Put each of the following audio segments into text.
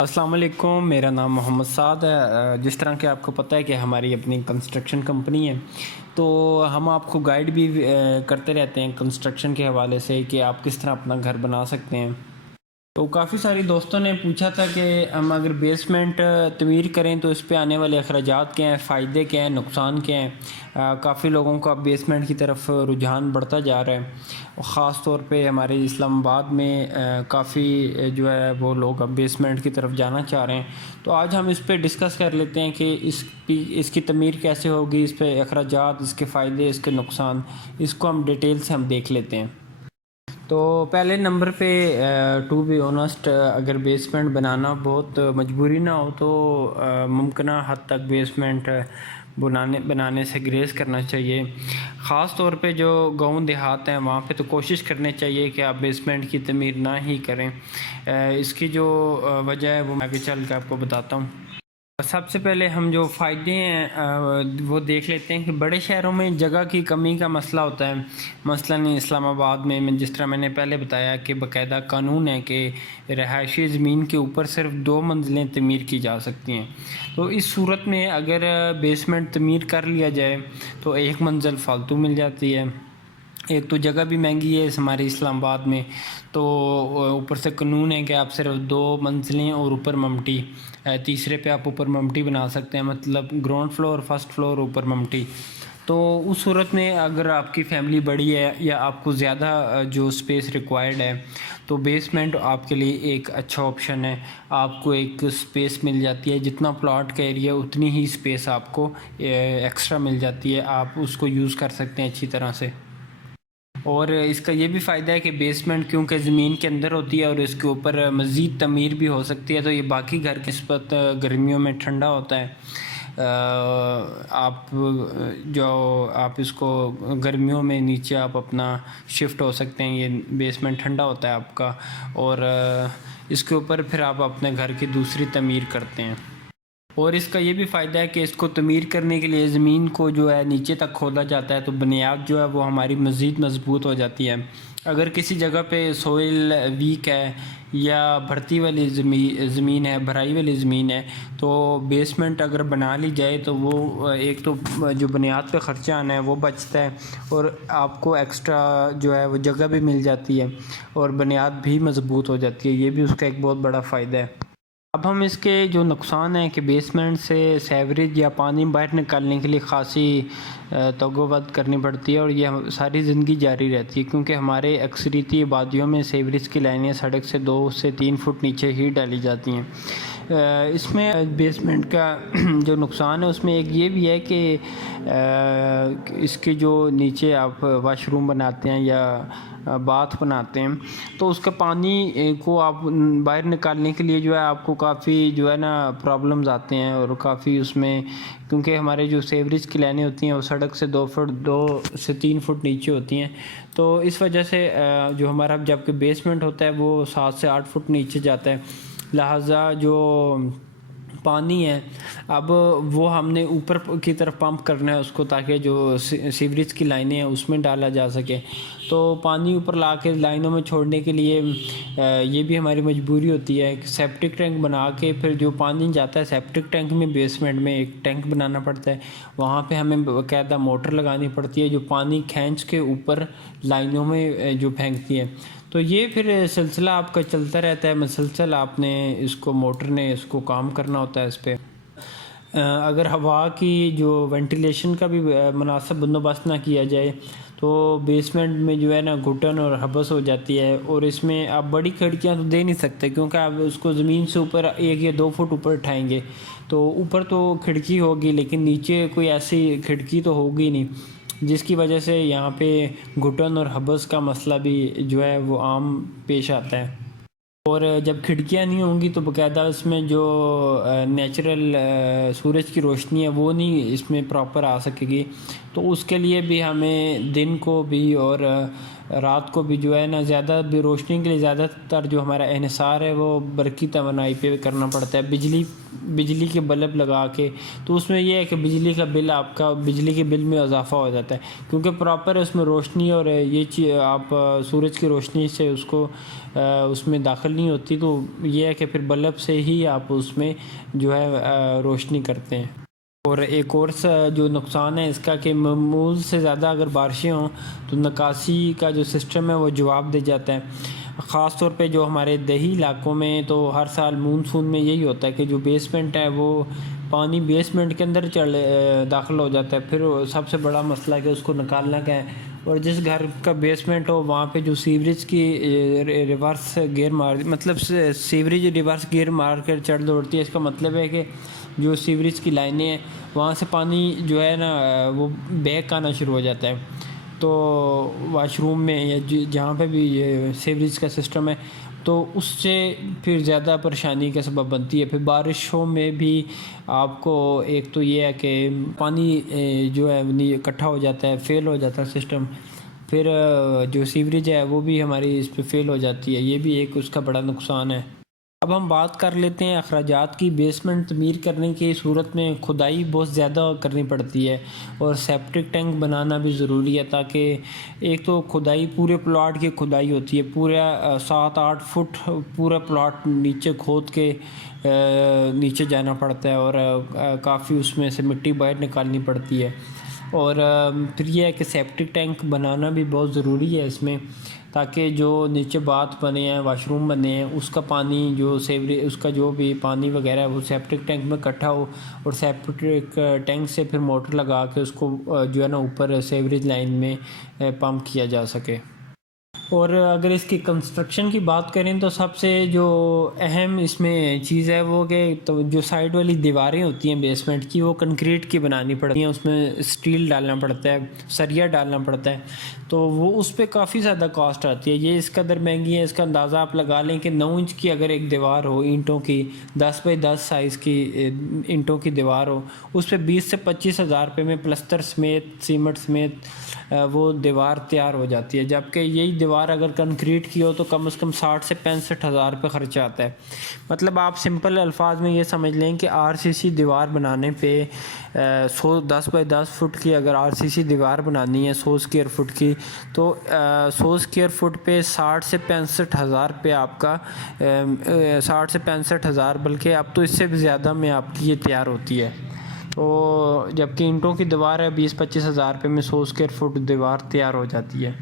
السلام علیکم، میرا نام محمد سعد ہے۔ جس طرح کہ آپ کو پتہ ہے کہ ہماری اپنی کنسٹرکشن کمپنی ہے، تو ہم آپ کو گائیڈ بھی کرتے رہتے ہیں کنسٹرکشن کے حوالے سے کہ آپ کس طرح اپنا گھر بنا سکتے ہیں۔ تو کافی ساری دوستوں نے پوچھا تھا کہ ہم اگر بیسمنٹ تعمیر کریں تو اس پہ آنے والے اخراجات کیا ہیں، فائدے کیا ہیں، نقصان کیا ہیں۔ کافی لوگوں کا بیسمنٹ کی طرف رجحان بڑھتا جا رہا ہے، خاص طور پہ ہمارے اسلام آباد میں کافی جو ہے وہ لوگ اب بیسمنٹ کی طرف جانا چاہ رہے ہیں۔ تو آج ہم اس پہ ڈسکس کر لیتے ہیں کہ اس کی تعمیر کیسے ہوگی، اس پہ اخراجات، اس کے فائدے، اس کے نقصان، اس کو ہم ڈیٹیل سے ہم دیکھ لیتے ہیں۔ تو پہلے نمبر پہ ٹو بی آنسٹ، اگر بیسمنٹ بنانا بہت مجبوری نہ ہو تو ممکنہ حد تک بیسمنٹ بنانے سے گریز کرنا چاہیے۔ خاص طور پہ جو گاؤں دیہات ہیں وہاں پہ تو کوشش کرنی چاہیے کہ آپ بیسمنٹ کی تعمیر نہ ہی کریں۔ اس کی جو وجہ ہے وہ میں آگے چل کے آپ کو بتاتا ہوں۔ سب سے پہلے ہم جو فائدے ہیں وہ دیکھ لیتے ہیں کہ بڑے شہروں میں جگہ کی کمی کا مسئلہ ہوتا ہے۔ مثلاً اسلام آباد میں جس طرح میں نے پہلے بتایا کہ باقاعدہ قانون ہے کہ رہائشی زمین کے اوپر صرف 2 منزلیں تعمیر کی جا سکتی ہیں۔ تو اس صورت میں اگر بیسمنٹ تعمیر کر لیا جائے تو 1 منزل فالتو مل جاتی ہے۔ ایک تو جگہ بھی مہنگی ہے ہمارے اسلام آباد میں، تو اوپر سے قانون ہے کہ آپ صرف 2 منزلیں اور اوپر ممٹی، تیسرے پہ آپ اوپر ممٹی بنا سکتے ہیں، مطلب گراؤنڈ فلور، فرسٹ فلور، اوپر ممٹی۔ تو اس صورت میں اگر آپ کی فیملی بڑی ہے یا آپ کو زیادہ جو سپیس ریکوائرڈ ہے تو بیسمنٹ آپ کے لیے ایک اچھا آپشن ہے۔ آپ کو ایک سپیس مل جاتی ہے، جتنا پلاٹ کا ایریا اتنی ہی سپیس آپ کو ایکسٹرا مل جاتی ہے، آپ اس کو یوز کر سکتے ہیں اچھی طرح سے۔ اور اس کا یہ بھی فائدہ ہے کہ بیسمنٹ کیونکہ زمین کے اندر ہوتی ہے اور اس کے اوپر مزید تعمیر بھی ہو سکتی ہے، تو یہ باقی گھر کی نسبت گرمیوں میں ٹھنڈا ہوتا ہے۔ آپ اس کو گرمیوں میں نیچے آپ اپنا شفٹ ہو سکتے ہیں، یہ بیسمنٹ ٹھنڈا ہوتا ہے آپ کا، اور اس کے اوپر پھر آپ اپنے گھر کی دوسری تعمیر کرتے ہیں۔ اور اس کا یہ بھی فائدہ ہے کہ اس کو تعمیر کرنے کے لیے زمین کو جو ہے نیچے تک کھودا جاتا ہے، تو بنیاد جو ہے وہ ہماری مزید مضبوط ہو جاتی ہے۔ اگر کسی جگہ پہ سوئل ویک ہے یا بھرتی والی زمین ہے، بھرائی والی زمین ہے، تو بیسمنٹ اگر بنا لی جائے تو وہ ایک تو جو بنیاد پہ خرچہ آنا ہے وہ بچتا ہے، اور آپ کو ایکسٹرا جو ہے وہ جگہ بھی مل جاتی ہے اور بنیاد بھی مضبوط ہو جاتی ہے۔ یہ بھی اس کا ایک بہت بڑا فائدہ ہے۔ اب ہم اس کے جو نقصان ہیں کہ بیسمنٹ سے سیوریج یا پانی باہر نکالنے کے لیے خاصی توغوت کرنی پڑتی ہے، اور یہ ساری زندگی جاری رہتی ہے، کیونکہ ہمارے اکثریتی آبادیوں میں سیوریج کی لائنیں سڑک سے 2 سے 3 فٹ نیچے ہی ڈالی جاتی ہیں۔ اس میں بیسمنٹ کا جو نقصان ہے اس میں ایک یہ بھی ہے کہ اس کے جو نیچے آپ واش روم بناتے ہیں یا باتھ بناتے ہیں تو اس کا پانی کو آپ باہر نکالنے کے لیے جو ہے آپ کو کافی جو ہے نا پرابلمز آتے ہیں، اور کافی اس میں کیونکہ ہمارے جو سیوریج کی لائنیں ہوتی ہیں وہ سڑک سے 2 سے 3 فٹ نیچے ہوتی ہیں، تو اس وجہ سے جو ہمارا جبکہ بیسمنٹ ہوتا ہے وہ 7 سے 8 فٹ نیچے جاتا ہے، لہٰذا جو پانی ہے اب وہ ہم نے اوپر کی طرف پمپ کرنا ہے اس کو، تاکہ جو سیوریج کی لائنیں ہیں اس میں ڈالا جا سکے۔ تو پانی اوپر لا کے لائنوں میں چھوڑنے کے لیے یہ بھی ہماری مجبوری ہوتی ہے کہ سیپٹک ٹینک بنا کے پھر جو پانی جاتا ہے سیپٹک ٹینک میں، بیسمنٹ میں ایک ٹینک بنانا پڑتا ہے، وہاں پہ ہمیں باقاعدہ موٹر لگانی پڑتی ہے جو پانی کھینچ کے اوپر لائنوں میں جو پھینکتی ہے۔ تو یہ پھر سلسلہ آپ کا چلتا رہتا ہے، مسلسل آپ نے اس کو موٹر نے اس کو کام کرنا ہوتا ہے اس پہ۔ اگر ہوا کی جو وینٹیلیشن کا بھی مناسب بندوبست نہ کیا جائے تو بیسمنٹ میں جو ہے نا گھٹن اور حبس ہو جاتی ہے، اور اس میں آپ بڑی کھڑکیاں تو دے نہیں سکتے کیونکہ آپ اس کو زمین سے اوپر 1 یا 2 فٹ اوپر اٹھائیں گے، تو اوپر تو کھڑکی ہوگی لیکن نیچے کوئی ایسی کھڑکی تو ہوگی نہیں، جس کی وجہ سے یہاں پہ گھٹن اور حبس کا مسئلہ بھی جو ہے وہ عام پیش آتا ہے۔ اور جب کھڑکیاں نہیں ہوں گی تو باقاعدہ اس میں جو نیچرل سورج کی روشنی ہے وہ نہیں اس میں پراپر آ سکے گی، تو اس کے لیے بھی ہمیں دن کو بھی اور رات کو بھی جو ہے نا زیادہ بھی روشنی کے لیے زیادہ تر جو ہمارا انحصار ہے وہ برقی توانائی پہ کرنا پڑتا ہے، بجلی کے بلب لگا کے. تو اس میں یہ ہے کہ بجلی کا بل آپ کا بجلی کے بل میں اضافہ ہو جاتا ہے، کیونکہ پراپر اس میں روشنی اور یہ چیز آپ سورج کی روشنی سے اس میں داخل نہیں ہوتی. تو یہ ہے کہ پھر بلب سے ہی آپ اس میں جو ہے روشنی کرتے ہیں. اور ایک اور جو نقصان ہے اس کا کہ معمول سے زیادہ اگر بارشیں ہوں تو نکاسی کا جو سسٹم ہے وہ جواب دے جاتا ہے. خاص طور پہ جو ہمارے دیہی علاقوں میں تو ہر سال مونسون میں یہی ہوتا ہے کہ جو بیسمنٹ ہے وہ پانی بیسمنٹ کے اندر داخل ہو جاتا ہے. پھر سب سے بڑا مسئلہ ہے کہ اس کو نکالنا کیا ہے. اور جس گھر کا بیسمنٹ ہو وہاں پہ جو سیوریج کی ریورس گیئر مطلب سیوریج ریورس گیئر مار کر چڑھ دوڑتی ہے. اس کا مطلب ہے کہ جو سیوریج کی لائنیں ہیں وہاں سے پانی جو ہے نا وہ بیک آنا شروع ہو جاتا ہے. تو واش روم میں یا جہاں پہ بھی یہ سیوریج کا سسٹم ہے تو اس سے پھر زیادہ پریشانی کا سبب بنتی ہے. پھر بارشوں میں بھی آپ کو ایک تو یہ ہے کہ پانی جو ہے اکٹھا ہو جاتا ہے، فیل ہو جاتا ہے سسٹم. پھر جو سیوریج ہے وہ بھی ہماری اس پہ فیل ہو جاتی ہے. یہ بھی ایک اس کا بڑا نقصان ہے. اب ہم بات کر لیتے ہیں اخراجات کی. بیسمنٹ تعمیر کرنے کی صورت میں کھدائی بہت زیادہ کرنی پڑتی ہے اور سیپٹک ٹینک بنانا بھی ضروری ہے، تاکہ ایک تو کھدائی پورے پلاٹ کی کھدائی ہوتی ہے، پورا 7-8 فٹ پورا پلاٹ نیچے کھود کے نیچے جانا پڑتا ہے اور کافی اس میں سے مٹی باہر نکالنی پڑتی ہے. اور پھر یہ ہے کہ سیپٹک ٹینک بنانا بھی بہت ضروری ہے اس میں، تاکہ جو نیچے باتھ بنے ہیں، واش روم بنے ہیں، اس کا پانی جو سیوریج اس کا جو بھی پانی وغیرہ ہے وہ سیپٹک ٹینک میں اکٹھا ہو اور سیپٹک ٹینک سے پھر موٹر لگا کے اس کو جو ہے نا اوپر سیوریج لائن میں پمپ کیا جا سکے. اور اگر اس کی کنسٹرکشن کی بات کریں تو سب سے جو اہم اس میں چیز ہے وہ کہ تو جو سائڈ والی دیواریں ہوتی ہیں بیسمنٹ کی وہ کنکریٹ کی بنانی پڑتی ہیں. اس میں اسٹیل ڈالنا پڑتا ہے، سریا ڈالنا پڑتا ہے، تو وہ اس پہ کافی زیادہ کاسٹ آتی ہے. یہ اس قدر مہنگی ہے، اس کا اندازہ آپ لگا لیں کہ 9 انچ کی اگر ایک دیوار ہو اینٹوں کی، 10x10 سائز کی اینٹوں کی دیوار ہو، اس پہ 20 سے 25 ہزار روپے میں پلستر سمیت سیمنٹ سمیت وہ دیوار تیار ہو جاتی ہے. جبکہ یہی دیوار اگر کنکریٹ کی ہو تو کم از کم 60 سے 65 ہزار روپے خرچہ آتا ہے. مطلب آپ سمپل الفاظ میں یہ سمجھ لیں کہ RCC دیوار بنانے پہ 10x10 فٹ کی اگر RCC دیوار بنانی ہے 100 اسکوائر فٹ کی، تو 100 اسکوائر فٹ پہ 60 سے 65 ہزار روپے آپ کا 60 سے 65 ہزار بلکہ اب تو اس سے بھی زیادہ میں آپ کی یہ تیار ہوتی ہے. تو جبکہ اینٹوں کی دیوار ہے 20-25 ہزار روپے میں 100 اسکوائر فٹ دیوار تیار ہو جاتی ہے.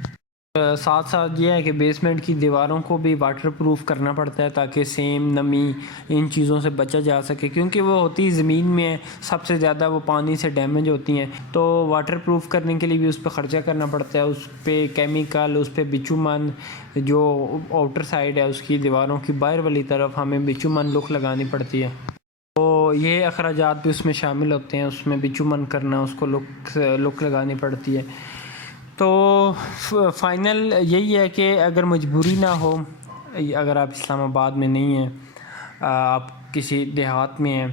ساتھ ساتھ یہ ہے کہ بیسمنٹ کی دیواروں کو بھی واٹر پروف کرنا پڑتا ہے تاکہ سیم، نمی، ان چیزوں سے بچا جا سکے، کیونکہ وہ ہوتی زمین میں ہے، سب سے زیادہ وہ پانی سے ڈیمیج ہوتی ہیں. تو واٹر پروف کرنے کے لیے بھی اس پہ خرچہ کرنا پڑتا ہے. اس پہ کیمیکل، اس پہ بچومن، جو آؤٹر سائڈ ہے اس کی دیواروں کی باہر والی طرف ہمیں بچومن لک لگانی پڑتی ہے. تو یہ اخراجات بھی اس میں شامل ہوتے ہیں، اس میں بچومن کرنا، اس کو لک لگانی پڑتی ہے. تو فائنل یہی ہے کہ اگر مجبوری نہ ہو، اگر آپ اسلام آباد میں نہیں ہیں، آپ کسی دیہات میں ہیں،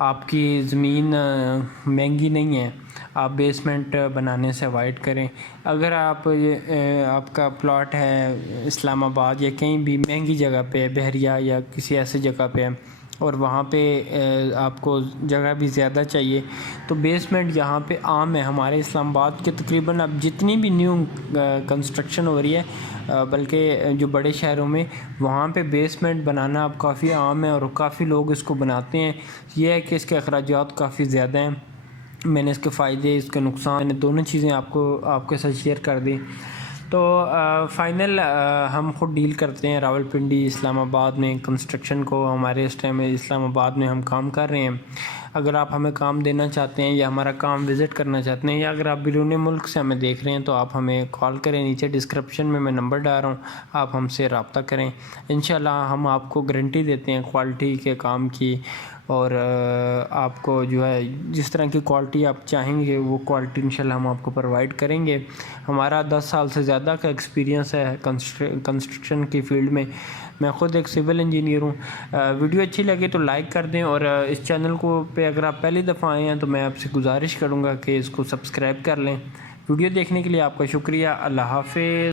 آپ کی زمین مہنگی نہیں ہے، آپ بیسمنٹ بنانے سے اوائڈ کریں. اگر آپ کا پلاٹ ہے اسلام آباد یا کہیں بھی مہنگی جگہ پہ، بحریہ یا کسی ایسی جگہ پہ ہے اور وہاں پہ آپ کو جگہ بھی زیادہ چاہیے، تو بیسمنٹ یہاں پہ عام ہے. ہمارے اسلام آباد کے تقریباً اب جتنی بھی نیو کنسٹرکشن ہو رہی ہے، بلکہ جو بڑے شہروں میں وہاں پہ بیسمنٹ بنانا اب کافی عام ہے اور کافی لوگ اس کو بناتے ہیں. یہ ہے کہ اس کے اخراجات کافی زیادہ ہیں. میں نے اس کے فائدے، اس کے نقصان، میں نے دونوں چیزیں آپ کے ساتھ شیئر کر دی. تو فائنل ہم خود ڈیل کرتے ہیں راولپنڈی، اسلام آباد میں کنسٹرکشن کو. ہمارے اس ٹائم اسلام آباد میں ہم کام کر رہے ہیں. اگر آپ ہمیں کام دینا چاہتے ہیں یا ہمارا کام وزٹ کرنا چاہتے ہیں، یا اگر آپ بیرون ملک سے ہمیں دیکھ رہے ہیں تو آپ ہمیں کال کریں. نیچے ڈسکرپشن میں نمبر ڈال رہا ہوں، آپ ہم سے رابطہ کریں. انشاءاللہ ہم آپ کو گارنٹی دیتے ہیں کوالٹی کے کام کی، اور آپ کو جو ہے جس طرح کی کوالٹی آپ چاہیں گے وہ کوالٹی انشاءاللہ ہم آپ کو پرووائڈ کریں گے. ہمارا 10 سال سے زیادہ کا ایکسپیرینس ہے کنسٹرکشن کی فیلڈ میں. میں خود ایک سول انجینئر ہوں. ویڈیو اچھی لگے تو لائک کر دیں، اور اس چینل کو پہ اگر آپ پہلی دفعہ آئے ہیں تو میں آپ سے گزارش کروں گا کہ اس کو سبسکرائب کر لیں. ویڈیو دیکھنے کے لیے آپ کا شکریہ. اللہ حافظ.